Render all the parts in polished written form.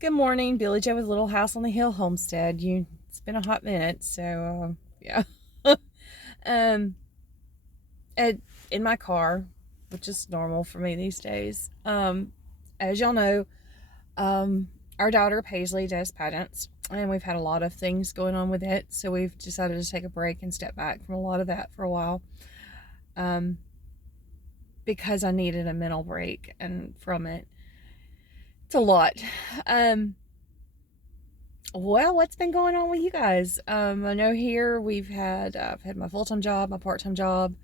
Good morning, Billy Joe with Little House on the Hill Homestead. It's been a hot minute, so yeah. um, at, in my car, which is normal for me these days. As y'all know, our daughter Paisley does pageants, and we've had a lot of things going on with it, so we've decided to take a break and step back from a lot of that for a while. Um, because I needed a mental break and from it. It's a lot. Um, Well, what's been going on with you guys? I know here I've had my full-time job, my part-time job.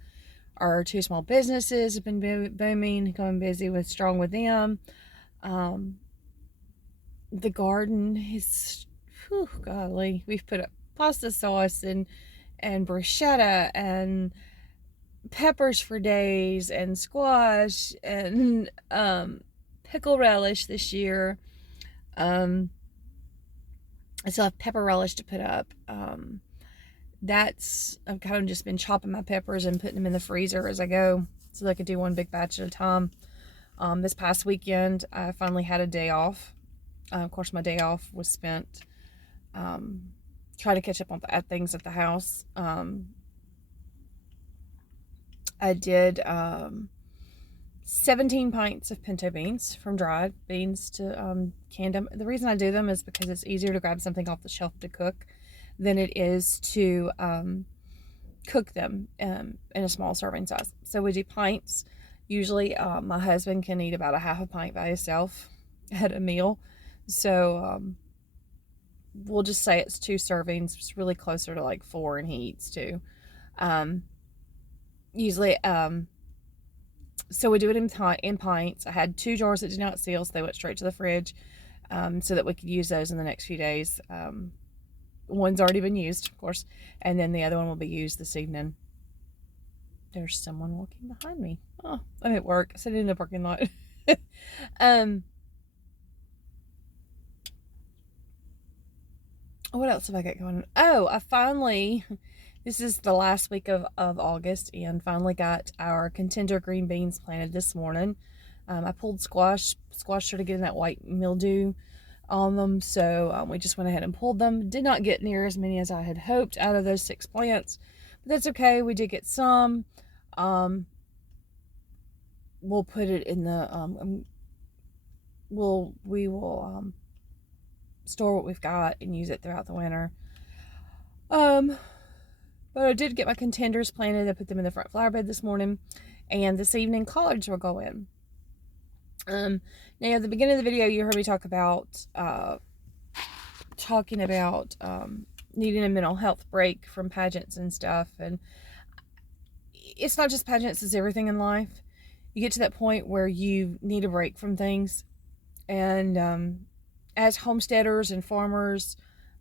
Our two small businesses have been booming, going busy with strong with them. Um, the garden is, whew, golly, we've put up pasta sauce and bruschetta and peppers for days and squash and pickle relish this year. Um, I still have pepper relish to put up. I've kind of just been chopping my peppers and putting them in the freezer as I go so that I could do one big batch at a time. This past weekend, I finally had a day off. Of course, my day off was spent um, trying to catch up on things at the house. I did 17 pints of pinto beans from dried beans to canned them. The reason I do them is because it's easier to grab something off the shelf to cook than it is to cook them in a small serving size. So we do pints. Usually my husband can eat about a half a pint by himself at a meal. So we'll just say it's 2 servings. It's really closer to like 4, and he eats 2. Um, usually, so we do it in pints. I had 2 jars that did not seal, so they went straight to the fridge so that we could use those in the next few days. One's already been used, of course, and then the other one will be used this evening. There's someone walking behind me. Oh, I'm at work. I said in the parking lot. um, what else have I got going on? Oh, this is the last week of August, and finally got our contender green beans planted this morning. I pulled squash started getting that white mildew on them, so we just went ahead and pulled them. Did not get near as many as I had hoped out of those 6 plants, but that's okay. We did get some. We'll put it in the we will store what we've got and use it throughout the winter. But I did get my contenders planted. I put them in the front flower bed this morning, and this evening collards will go in. Now at the beginning of the video, you heard me talk about needing a mental health break from pageants and stuff, and it's not just pageants, it's everything in life. You get to that point where you need a break from things, and as homesteaders and farmers,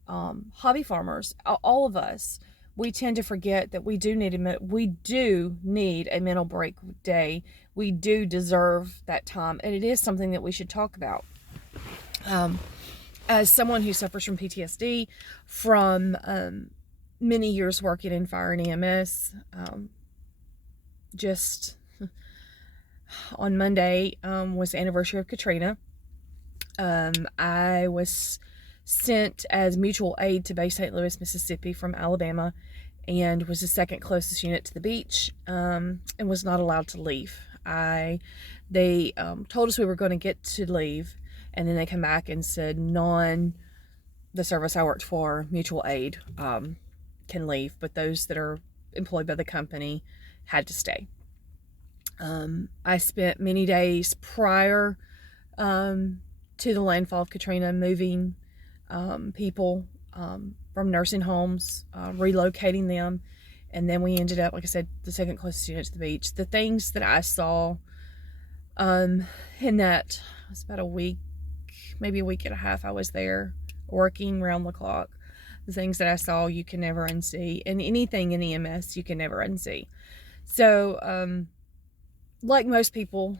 hobby farmers, all of us, we tend to forget that we do need a mental break day. We do deserve that time, and it is something that we should talk about. As someone who suffers from PTSD from many years working in fire and EMS, just on Monday was the anniversary of Katrina. I was sent as mutual aid to Bay St. Louis, Mississippi from Alabama, and was the second closest unit to the beach, and was not allowed to leave. They told us we were going to get to leave, and then they come back and said the service I worked for, mutual aid, can leave, but those that are employed by the company had to stay. I spent many days prior to the landfall of Katrina moving people from nursing homes, relocating them, and then we ended up, like I said, the second closest unit to the beach. The things that I saw in that, it was about a week, maybe a week and a half I was there working round the clock. The things that I saw you can never unsee, and anything in EMS you can never unsee. So like most people,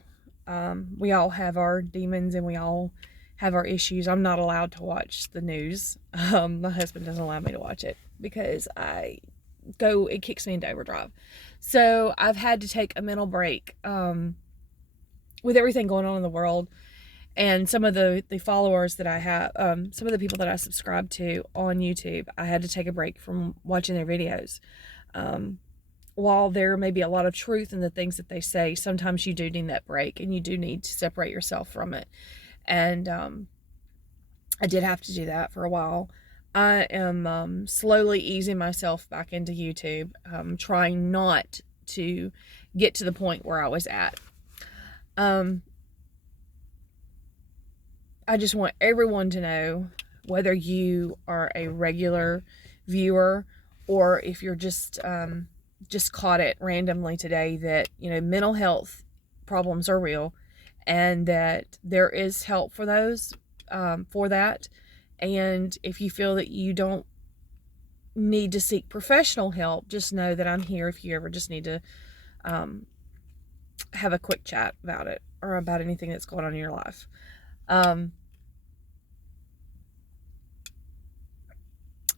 we all have our demons and we all have our issues. I'm not allowed to watch the news. My husband doesn't allow me to watch it because it kicks me into overdrive. So I've had to take a mental break with everything going on in the world. And some of the followers that I have, some of the people that I subscribe to on YouTube, I had to take a break from watching their videos. While there may be a lot of truth in the things that they say, sometimes you do need that break and you do need to separate yourself from it. And I did have to do that for a while. I am slowly easing myself back into YouTube, trying not to get to the point where I was at. I just want everyone to know, whether you are a regular viewer or if you're just caught it randomly today, that, you know, mental health problems are real and that there is help for those, for that. And if you feel that you don't need to seek professional help, just know that I'm here if you ever just need to have a quick chat about it or about anything that's going on in your life.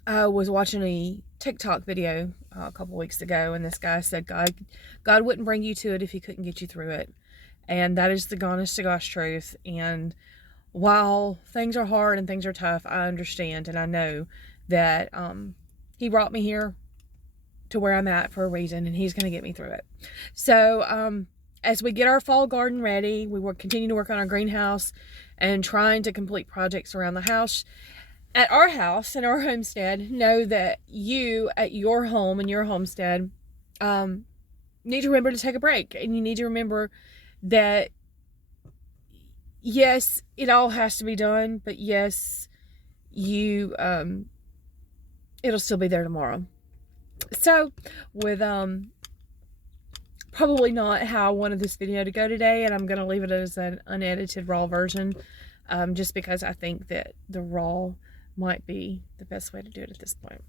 I was watching a TikTok video a couple weeks ago, and this guy said God wouldn't bring you to it if he couldn't get you through it. And that is the honest to gosh truth. And while things are hard and things are tough, I understand and I know that he brought me here to where I'm at for a reason, and he's going to get me through it. So as we get our fall garden ready, we will continue to work on our greenhouse and trying to complete projects around the house. At our house, in our homestead, know that you, at your home and your homestead, need to remember to take a break. And you need to remember that, yes, it all has to be done, but yes, you, it'll still be there tomorrow. So, with, probably not how I wanted this video to go today, and I'm going to leave it as an unedited raw version, just because I think that the raw might be the best way to do it at this point.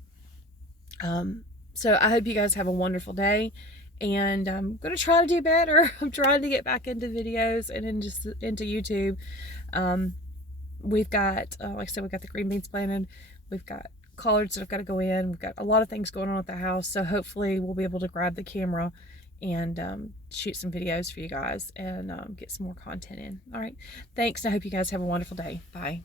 So I hope you guys have a wonderful day, and I'm going to try to do better. I'm trying to get back into videos and into YouTube. We've got, like I said, we've got the green beans planted. We've got collards that have got to go in. We've got a lot of things going on at the house, so hopefully we'll be able to grab the camera and shoot some videos for you guys and get some more content in. All right, thanks. I hope you guys have a wonderful day. Bye.